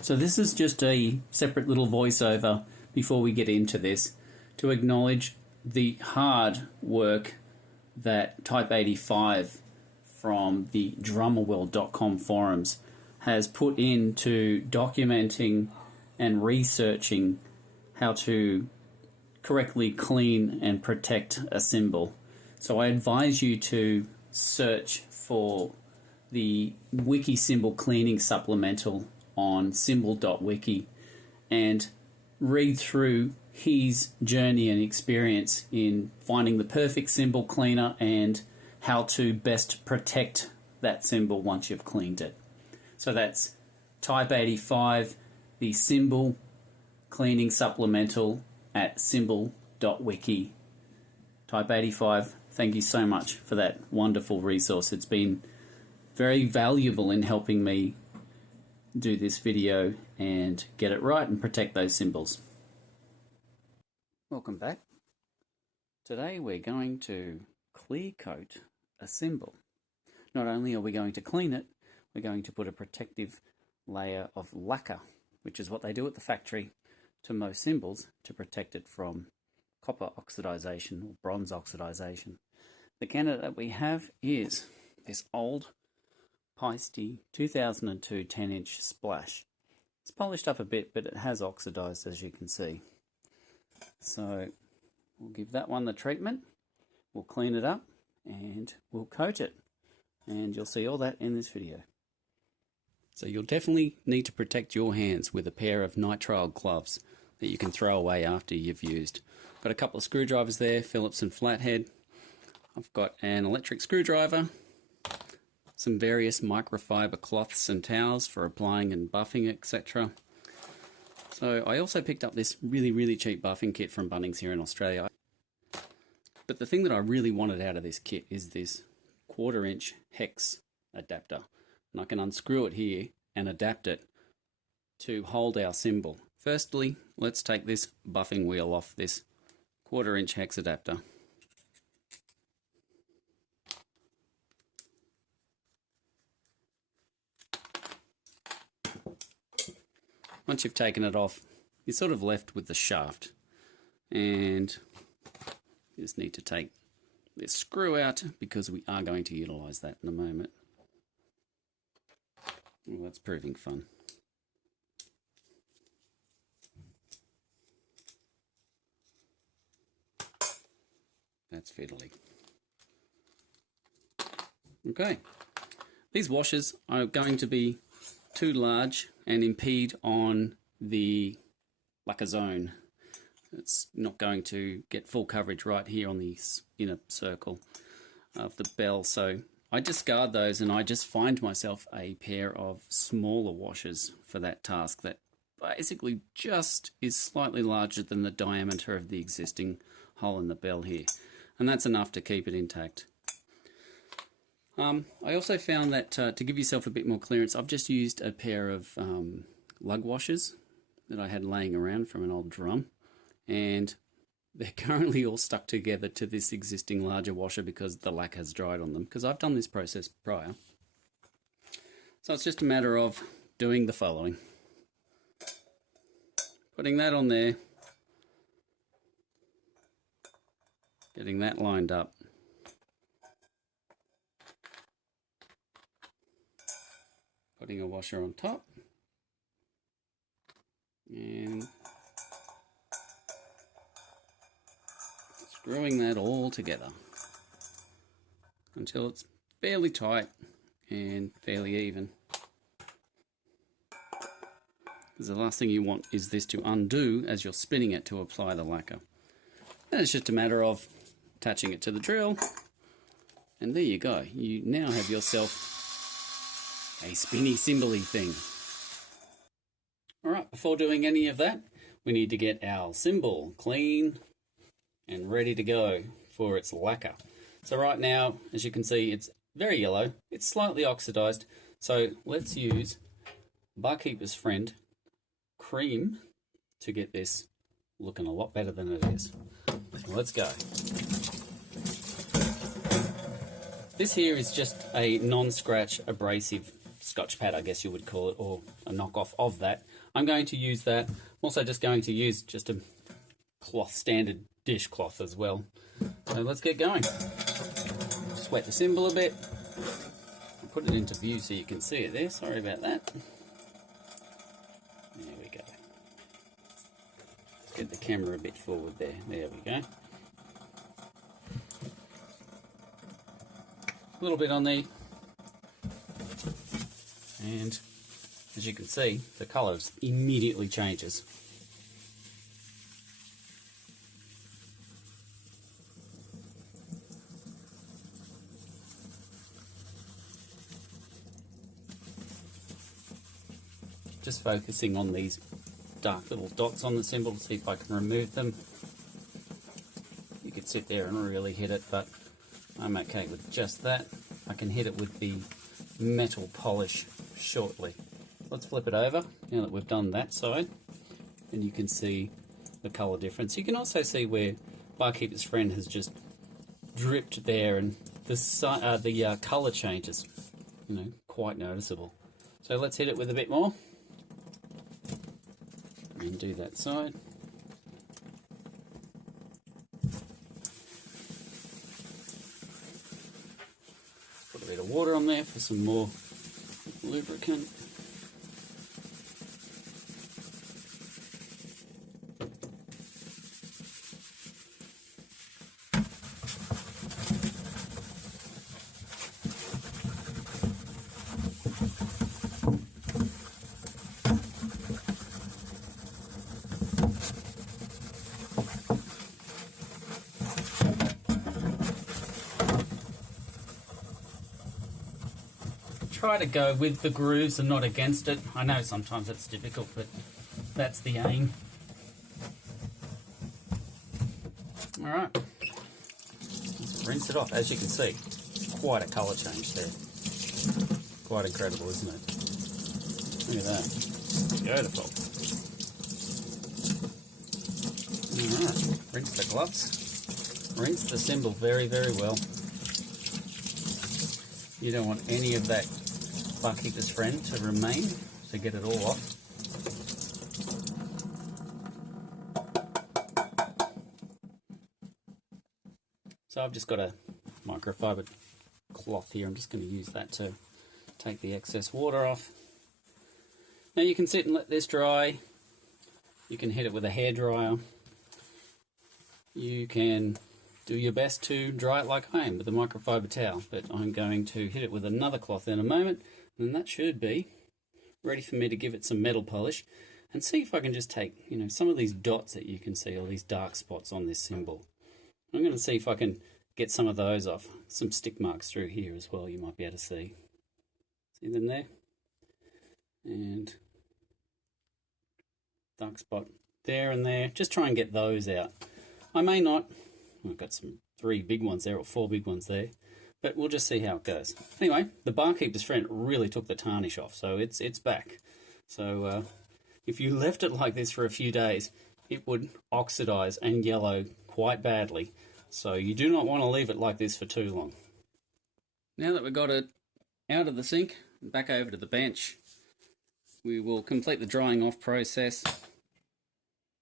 So this is just a separate little voiceover before we get into this to acknowledge the hard work that Type 85 from the drummerworld.com forums has put into documenting and researching how to correctly clean and protect a cymbal. So I advise you to search for the Wiki Cymbal Cleaning Supplemental on cymbal.wiki and read through his journey and experience in finding the perfect cymbal cleaner and how to best protect that cymbal once you've cleaned it. So that's Type 85, the Cymbal Cleaning Supplemental at cymbal.wiki. Type 85, thank you so much for that wonderful resource. It's been very valuable in helping me do this video and get it right and protect those cymbals. Welcome back. Today we're going to clear coat a cymbal. Not only are we going to clean it, we're going to put a protective layer of lacquer, which is what they do at the factory to most cymbals to protect it from copper oxidization or bronze oxidization. The candidate that we have is this old Peisty 2002 10-inch splash. It's polished up a bit, but it has oxidized, as you can see. So we'll give that one the treatment, we'll clean it up, and we'll coat it. And you'll see all that in this video. So you'll definitely need to protect your hands with a pair of nitrile gloves that you can throw away after you've used. Got a couple of screwdrivers there, Phillips and flathead. I've got an electric screwdriver, some various microfiber cloths and towels for applying and buffing, etc. So I also picked up this really cheap buffing kit from Bunnings here in Australia. But the thing that I really wanted out of this kit is this 1/4 inch hex adapter. And I can unscrew it here and adapt it to hold our cymbal. Firstly, let's take this buffing wheel off this 1/4 inch hex adapter. Once you've taken it off, you're sort of left with the shaft, and you just need to take this screw out because we are going to utilize that in a moment. Well, that's proving fun. That's fiddly. Okay, these washers are going to be too large and impede on the lacquer zone. It's not going to get full coverage right here on the inner circle of the bell, so I discard those and I just find myself a pair of smaller washers for that task that basically just is slightly larger than the diameter of the existing hole in the bell here, and that's enough to keep it intact. I also found that to give yourself a bit more clearance, I've just used a pair of lug washers that I had laying around from an old drum, and they're currently all stuck together to this existing larger washer because the lacquer has dried on them, because I've done this process prior. So it's just a matter of doing the following. Putting that on there, getting that lined up, putting a washer on top, and screwing that all together until it's fairly tight and fairly even. Because the last thing you want is this to undo as you're spinning it to apply the lacquer. Then it's just a matter of attaching it to the drill, and there you go. You now have yourself a spinny cymbal-y thing. Alright, before doing any of that, we need to get our cymbal clean and ready to go for its lacquer. So right now, as you can see, it's very yellow. It's slightly oxidized. So let's use Barkeeper's Friend cream to get this looking a lot better than it is. So let's go. This here is just a non-scratch abrasive Scotch pad, I guess you would call it, or a knockoff of that. I'm going to use that. I'm also just going to use just a cloth, standard dishcloth as well. So let's get going. Just wet the cymbal a bit. I'll put it into view so you can see it there. Sorry about that. There we go. Let's get the camera a bit forward there. There we go. A little bit on there. And as you can see, the colour immediately changes. Just focusing on these dark little dots on the cymbal to see if I can remove them. You could sit there and really hit it, but I'm okay with just that. I can hit it with the metal polish shortly. Let's flip it over now that we've done that side, and you can see the colour difference. You can also see where Barkeeper's Friend has just dripped there, and the colour changes, you know, quite noticeable. So let's hit it with a bit more and do that side. Put a bit of water on there for some more lubricant. Try to go with the grooves and not against it. I know sometimes it's difficult, but that's the aim. Alright, let's rinse it off. As you can see, quite a colour change there. Quite incredible, isn't it? Look at that. Beautiful. Alright, rinse the gloves. Rinse the cymbal very, very well. You don't want any of that Barkeeper's Friend to remain, so get it all off. So I've just got a microfiber cloth here. I'm just going to use that to take the excess water off. Now you can sit and let this dry. You can hit it with a hairdryer. You can do your best to dry it like I am with a microfiber towel, but I'm going to hit it with another cloth in a moment, and that should be ready for me to give it some metal polish and see if I can just take, you know, some of these dots that you can see, all these dark spots on this cymbal. I'm going to see if I can get some of those off. Some stick marks through here as well, you might be able to see. See them there? And dark spot there and there. Just try and get those out. I may not. I've got some 3 big ones there, or 4 big ones there, but we'll just see how it goes. Anyway, the Barkeeper's Friend really took the tarnish off, so it's back. So if you left it like this for a few days, it would oxidize and yellow quite badly. So you do not want to leave it like this for too long. Now that we've got it out of the sink, back over to the bench, we will complete the drying off process.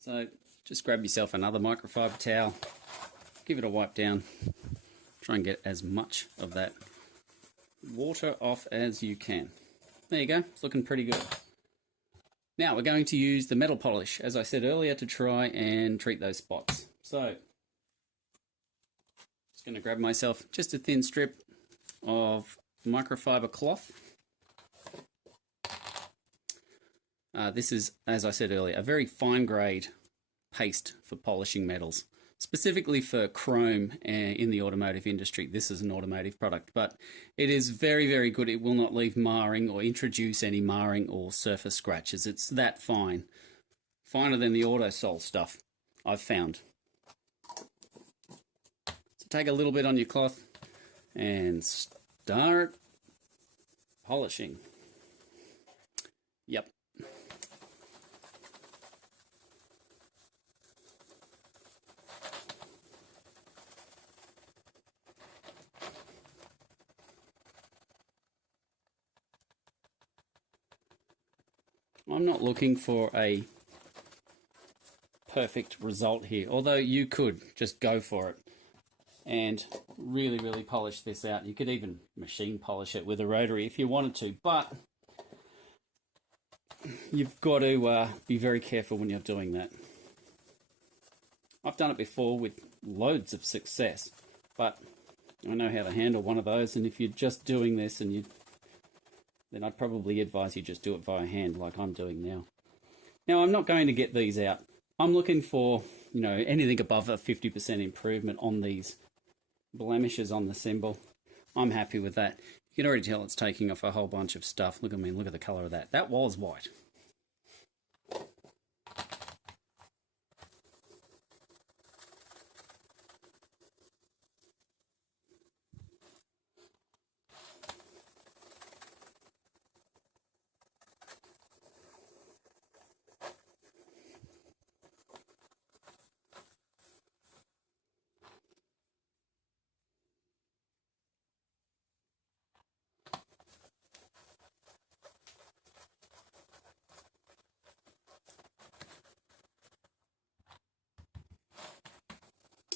So just grab yourself another microfiber towel, give it a wipe down, try and get as much of that water off as you can. There you go, it's looking pretty good. Now we're going to use the metal polish, as I said earlier, to try and treat those spots. So, just going to grab myself just a thin strip of microfiber cloth. This is, as I said earlier, a very fine grade paste for polishing metals. Specifically for chrome in the automotive industry. This is an automotive product, but it is very, very good. It will not leave marring or introduce any marring or surface scratches. It's that fine. Finer than the Autosol stuff, I've found. So take a little bit on your cloth and start polishing. Yep. I'm not looking for a perfect result here, although you could just go for it and really polish this out. You could even machine polish it with a rotary if you wanted to, but you've got to be very careful when you're doing that. I've done it before with loads of success, but I know how to handle one of those, and if you're just doing this then I'd probably advise you just do it via hand like I'm doing now. Now, I'm not going to get these out. I'm looking for, anything above a 50% improvement on these blemishes on the cymbal. I'm happy with that. You can already tell it's taking off a whole bunch of stuff. Look at the colour of that. That was white.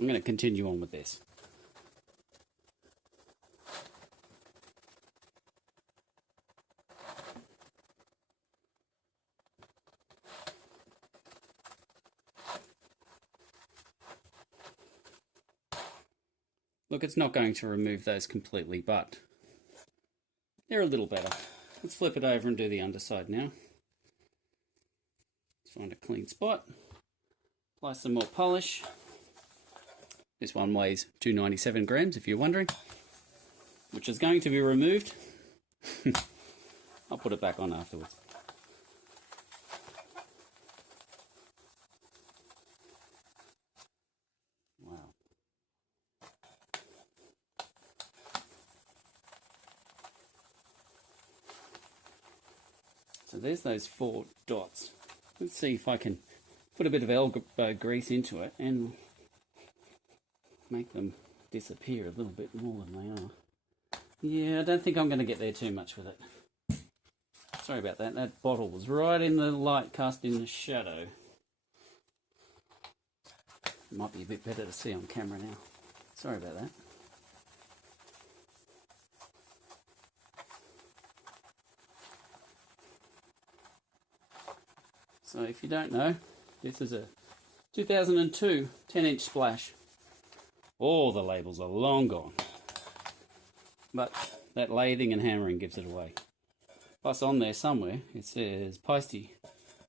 I'm going to continue on with this. Look, it's not going to remove those completely, but they're a little better. Let's flip it over and do the underside now. Let's find a clean spot. Apply some more polish. This one weighs 297 grams, if you're wondering, which is going to be removed. I'll put it back on afterwards. Wow. So there's those 4 dots. Let's see if I can put a bit of elbow grease into it and make them disappear a little bit more than they are. Yeah, I don't think I'm going to get there too much with it. Sorry about that. That bottle was right in the light, casting the shadow. Might be a bit better to see on camera now. Sorry about that. So if you don't know, this is a 2002 10-inch splash. All the labels are long gone, but that lathing and hammering gives it away. Plus on there somewhere it says Peisty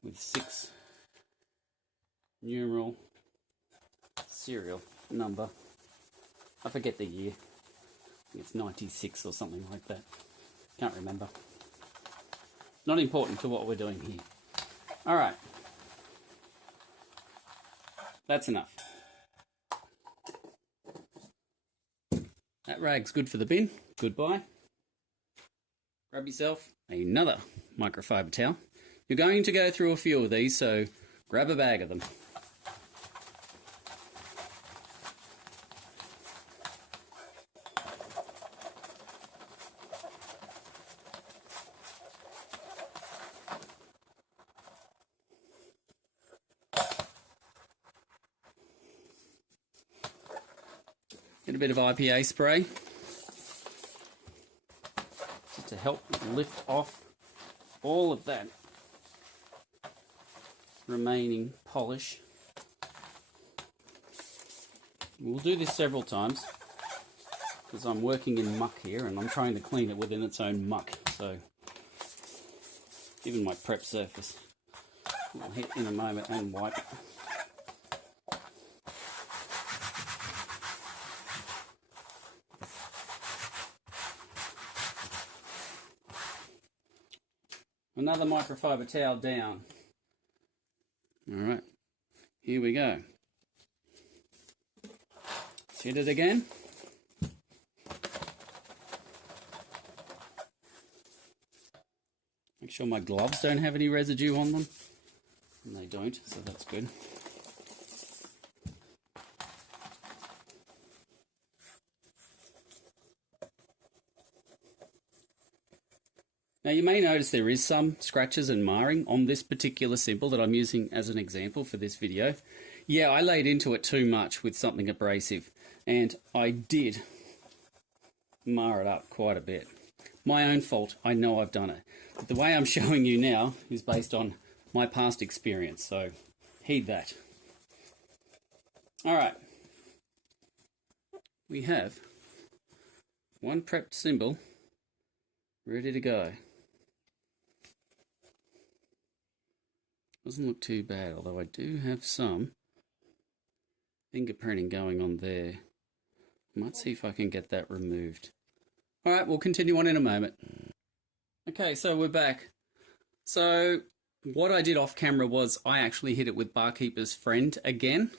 with 6 numeral serial number. I forget the year. I think it's 96 or something like that. Can't remember. Not important to what we're doing here. Alright. That's enough. That rag's good for the bin. Goodbye. Grab yourself another microfiber towel. You're going to go through a few of these, so grab a bag of them. Get a bit of IPA spray just to help lift off all of that remaining polish. We'll do this several times because I'm working in muck here and I'm trying to clean it within its own muck. So even my prep surface I'll hit in a moment and wipe. Another microfiber towel down. Alright, here we go. Let's hit it again. Make sure my gloves don't have any residue on them. And they don't, so that's good. Now you may notice there is some scratches and marring on this particular cymbal that I'm using as an example for this video. Yeah, I laid into it too much with something abrasive, and I did mar it up quite a bit. My own fault, I know I've done it. But the way I'm showing you now is based on my past experience, so heed that. Alright, we have one prepped cymbal ready to go. Doesn't look too bad, although I do have some fingerprinting going on there. Might see if I can get that removed. Alright, we'll continue on in a moment. Okay, so we're back. So what I did off camera was I actually hit it with Barkeeper's Friend again,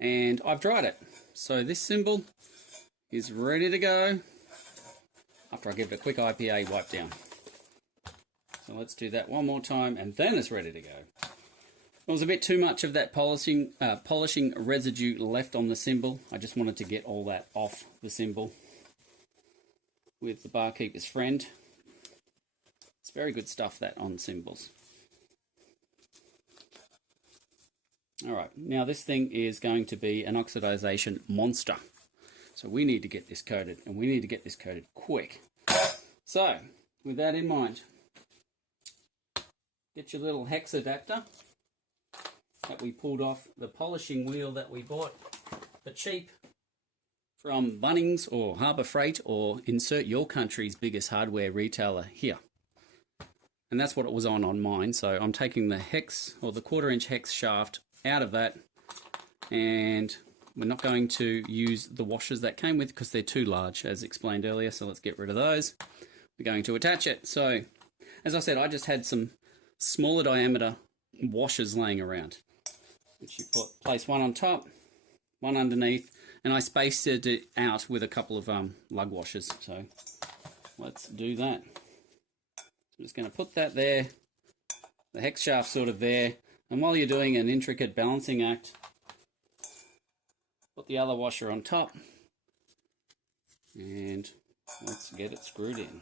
and I've dried it. So this cymbal is ready to go after I give it a quick IPA wipe down. So let's do that one more time, and then it's ready to go. There was a bit too much of that polishing residue left on the cymbal. I just wanted to get all that off the cymbal with the Barkeeper's Friend. It's very good stuff, that, on cymbals. Alright, now this thing is going to be an oxidization monster. So we need to get this coated, and we need to get this coated quick. So, with that in mind, get your little hex adapter that we pulled off the polishing wheel that we bought for cheap from Bunnings or Harbour Freight, or insert your country's biggest hardware retailer here. And that's what it was on mine. So I'm taking the hex, or the 1/4" hex shaft out of that, and we're not going to use the washers that came with because they're too large, as explained earlier, so let's get rid of those. We're going to attach it. So, as I said, I just had some smaller diameter washers laying around, which you place one on top, one underneath, and I spaced it out with a couple of lug washers. So let's do that. I'm just going to put that there, the hex shaft sort of there, and while you're doing an intricate balancing act, put the other washer on top, and let's get it screwed in.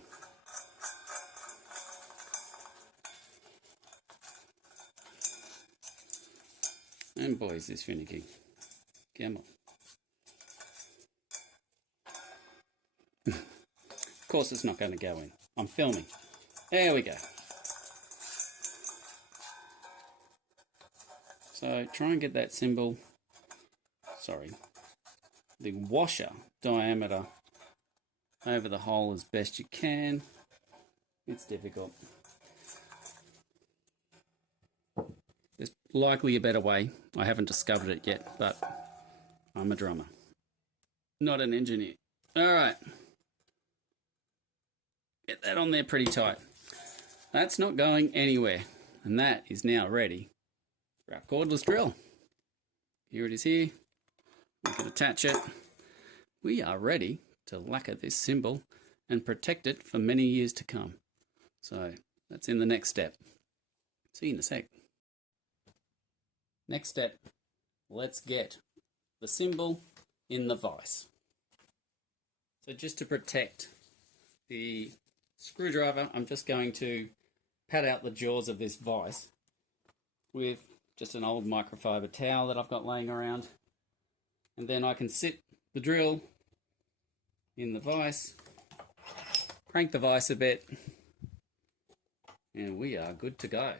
And boy, is this finicky. Come on. Of course it's not going to go in. I'm filming. There we go. So try and get that cymbal, the washer diameter over the hole as best you can. It's difficult. There's likely a better way. I haven't discovered it yet, but I'm a drummer, not an engineer. Alright. Get that on there pretty tight. That's not going anywhere. And that is now ready for our cordless drill. Here it is here. We can attach it. We are ready to lacquer this cymbal and protect it for many years to come. So that's in the next step. See you in a sec. Next step, let's get the cymbal in the vise. So just to protect the screwdriver, I'm just going to pat out the jaws of this vise with just an old microfiber towel that I've got laying around, and then I can sit the drill in the vise, crank the vise a bit, and we are good to go.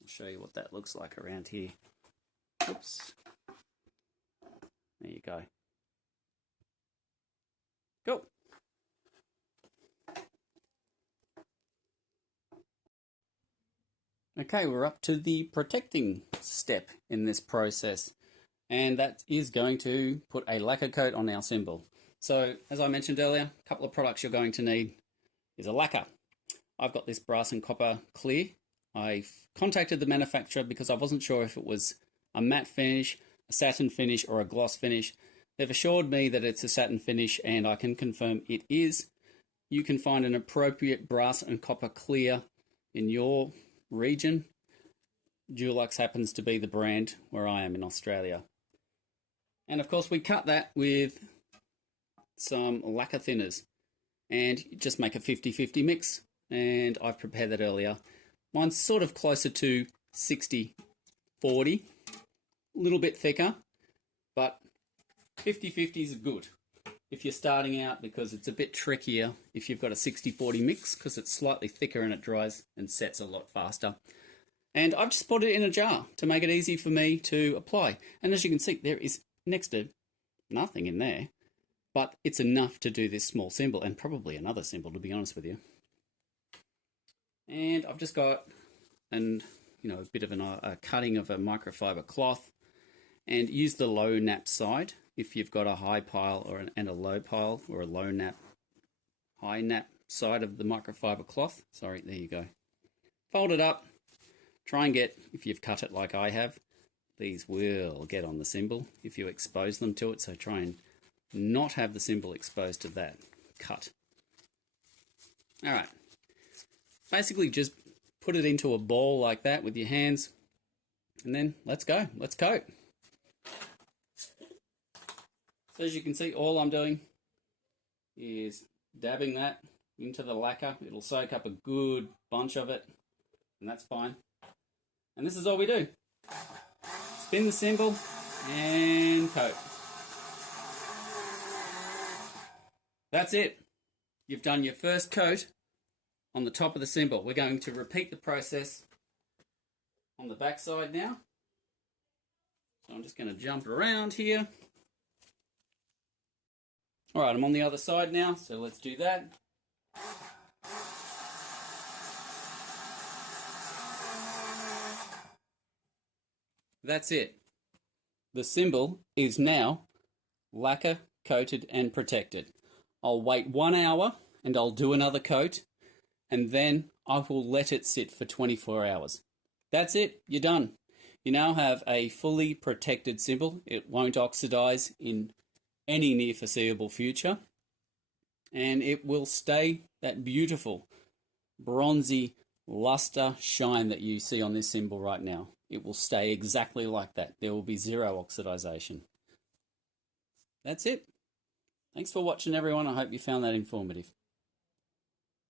I'll show you what that looks like around here. Oops. There you go. Go. Okay, we're up to the protecting step in this process, and that is going to put a lacquer coat on our cymbal. So, as I mentioned earlier, a couple of products you're going to need is a lacquer. I've got this brass and copper clear. I contacted the manufacturer because I wasn't sure if it was a matte finish, a satin finish, or a gloss finish. They've assured me that it's a satin finish, and I can confirm it is. You can find an appropriate brass and copper clear in your region. Dulux happens to be the brand where I am in Australia. And of course we cut that with some lacquer thinners. and just make a 50-50 mix. And I've prepared that earlier. Mine's sort of closer to 60-40, a little bit thicker, but 50-50 is good if you're starting out, because it's a bit trickier if you've got a 60-40 mix, because it's slightly thicker and it dries and sets a lot faster. And I've just put it in a jar to make it easy for me to apply. And as you can see, there is next to nothing in there, but it's enough to do this small cymbal, and probably another cymbal, to be honest with you. And I've just got a bit of a cutting of a microfiber cloth, and use the low nap side if you've got a high pile and a low pile, or a low nap, high nap side of the microfiber cloth. Sorry, there you go. Fold it up. Try and get, if you've cut it like I have, these will get on the cymbal if you expose them to it, so try and not have the cymbal exposed to that cut. Alright, basically just put it into a ball like that with your hands, and then let's go, let's coat. So as you can see, all I'm doing is dabbing that into the lacquer. It'll soak up a good bunch of it, and that's fine. And this is all we do. Spin the cymbal and coat. That's it. You've done your first coat on the top of the cymbal. We're going to repeat the process on the back side now. So I'm just going to jump around here. Alright, I'm on the other side now, so let's do that. That's it. The cymbal is now lacquer coated and protected. I'll wait 1 hour and I'll do another coat, and then I will let it sit for 24 hours. That's it, you're done. You now have a fully protected cymbal. It won't oxidize in any near foreseeable future, and it will stay that beautiful bronzy luster shine that you see on this cymbal right now. It will stay exactly like that. There will be zero oxidization. That's it. Thanks for watching, everyone. I hope you found that informative.